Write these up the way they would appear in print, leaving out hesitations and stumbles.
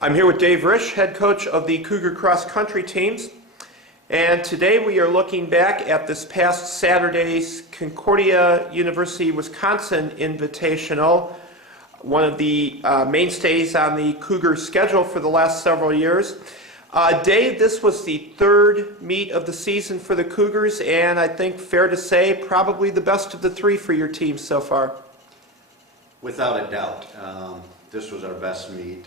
I'm here with Dave Risch, head coach of the Cougar cross country teams. And today we are looking back at this past Saturday's Concordia Wisconsin Invitational, one of the mainstays on the Cougars schedule for the last several years. Dave, this was the third meet of the season for the Cougars, and I think fair to say probably the best of the three for your team so far. Without a doubt. This was our best meet.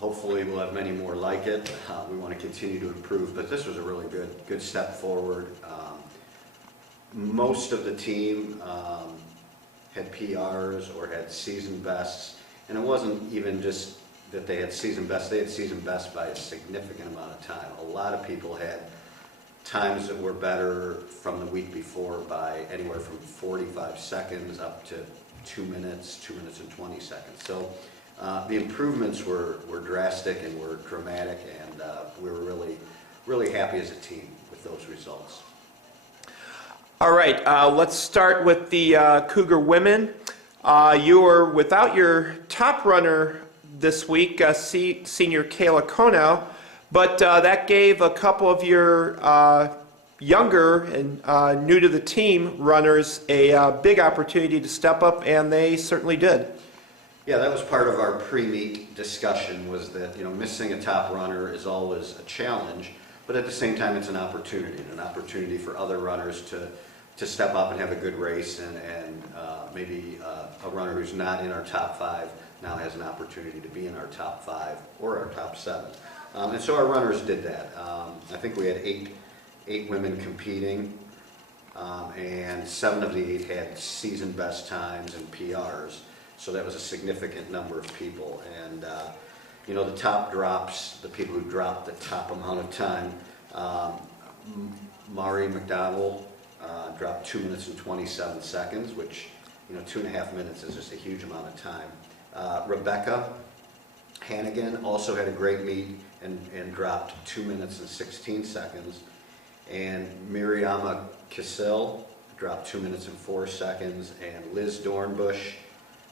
Hopefully we'll have many more like it. We want to continue to improve, but this was a really good step forward. Most of the team had PRs or had season bests, and it wasn't even just that they had season bests. They had season bests by a significant amount of time. A lot of people had times that were better from the week before by anywhere from 45 seconds up to 2 minutes, 2 minutes and 20 seconds. So the improvements were drastic and were dramatic, and we were really happy as a team with those results. All right, let's start with the Cougar women. You were without your top runner this week, senior Kayla Konow, but that gave a couple of your younger and new to the team runners a big opportunity to step up, and they certainly did. Yeah, that was part of our pre-meet discussion, was that, you know, missing a top runner is always a challenge, but at the same time it's an opportunity for other runners to step up and have a good race, and maybe a runner who's not in our top 5 now has an opportunity to be in our top 5 or our top 7. And so our runners did that. I think we had eight women competing, and 7 of the 8 had season best times and PRs. So that was a significant number of people. And you know, the top drops, the people who dropped the top amount of time, Mari McDonald dropped 2 minutes and 27 seconds, which, you know, 2.5 minutes is just a huge amount of time. Rebecca Hannigan also had a great meet and dropped 2 minutes and 16 seconds. And Miriama Casil dropped 2 minutes and 4 seconds. And Liz Dornbush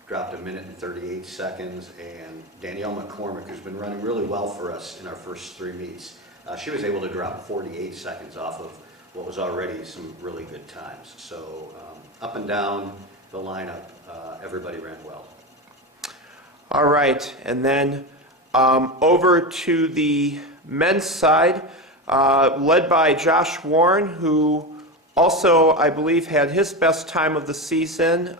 dropped 1 minute and 38 seconds. And Danielle McCormick, who's been running really well for us in our first 3 meets, she was able to drop 48 seconds off of what was already some really good times. So up and down the lineup, everybody ran well. All right, and then over to the men's side, led by Josh Warren, who also, I believe, had his best time of the season.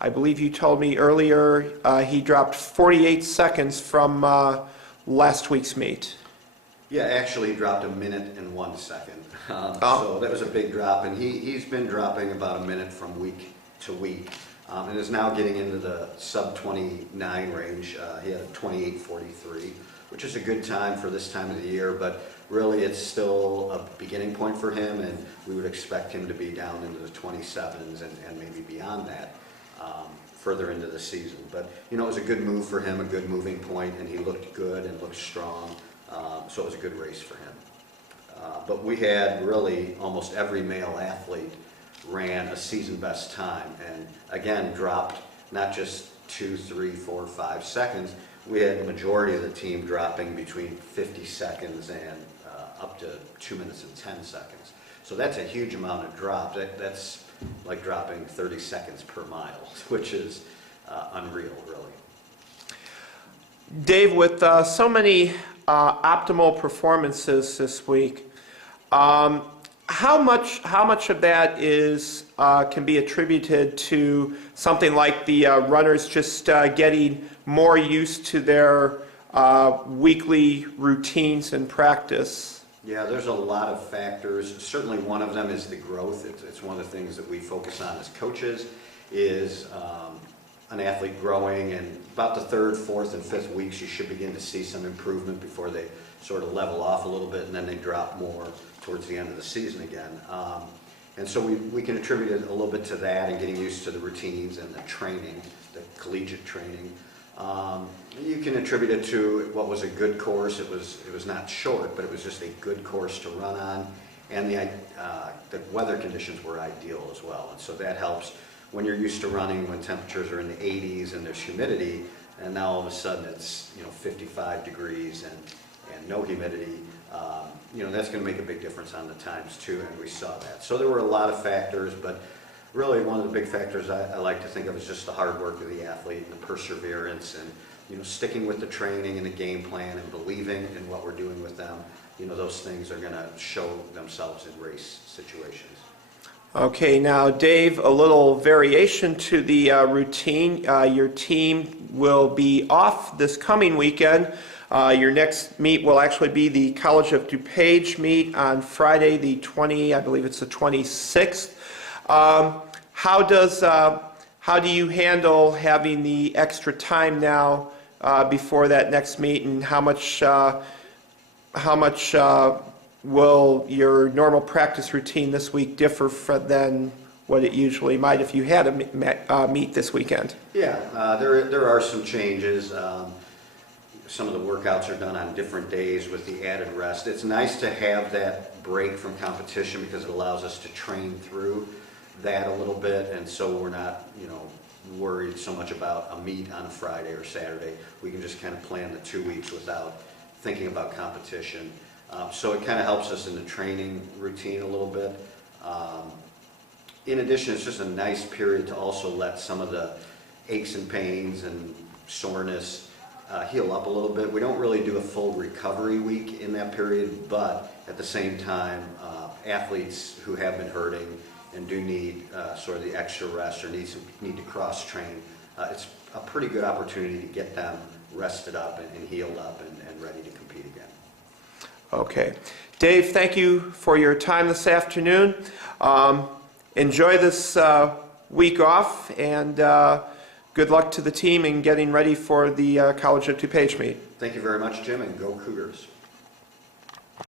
I believe you told me earlier he dropped 48 seconds from last week's meet. Yeah, actually he dropped 1 minute and 1 second. So that was a big drop, and he's been dropping about 1 minute from week to week, and is now getting into the sub-29 range. He had a 28:43, which is a good time for this time of the year, but really it's still a beginning point for him, and we would expect him to be down into the 27s and maybe beyond that further into the season. But, you know, it was a good move for him, a good moving point, and he looked good and looked strong, so it was a good race for him. But we had really almost every male athlete ran a season best time, and again dropped not just 2, 3, 4, 5 seconds. We had the majority of the team dropping between 50 seconds and up to 2 minutes and 10 seconds. So that's a huge amount of drop. That's like dropping 30 seconds per mile, which is unreal, really. Dave, with so many optimal performances this week, how much of that is can be attributed to something like the runners just getting more used to their weekly routines and practice? Yeah, there's a lot of factors. Certainly one of them is the growth. It's one of the things that we focus on as coaches, is an athlete growing, and about the 3rd, 4th, and 5th weeks you should begin to see some improvement before they sort of level off a little bit, and then they drop more towards the end of the season again. And so we can attribute it a little bit to that and getting used to the routines and the training, the collegiate training. You can attribute it to what was a good course. It was not short, but it was just a good course to run on, and the weather conditions were ideal as well. And so that helps when you're used to running when temperatures are in the 80s and there's humidity. and now all of a sudden it's 55 degrees and no humidity. That's going to make a big difference on the times too, and we saw that. So there were a lot of factors, but really one of the big factors I like to think of is just the hard work of the athlete and the perseverance and sticking with the training and the game plan and believing in what we're doing with them. Those things are going to show themselves in race situations. Okay, now Dave, a little variation to the routine. Your team will be off this coming weekend. Your next meet will actually be the College of DuPage meet on Friday the 26th. How do you handle having the extra time now before that next meet, and how much will your normal practice routine this week differ than what it usually might if you had a meet this weekend? Yeah, there are some changes. Some of the workouts are done on different days with the added rest. It's nice to have that break from competition because it allows us to train through that a little bit, and so we're not worried so much about a meet on a Friday or Saturday. We can just kind of plan the 2 weeks without thinking about competition. So it kind of helps us in the training routine a little bit. In addition, it's just a nice period to also let some of the aches and pains and soreness heal up a little bit. We don't really do a full recovery week in that period, but at the same time, athletes who have been hurting and do need sort of the extra rest or need to cross-train, it's a pretty good opportunity to get them rested up and healed up and ready to compete again. Okay. Dave, thank you for your time this afternoon. Enjoy this week off, and good luck to the team in getting ready for the College of DuPage meet. Thank you very much, Jim, and go Cougars.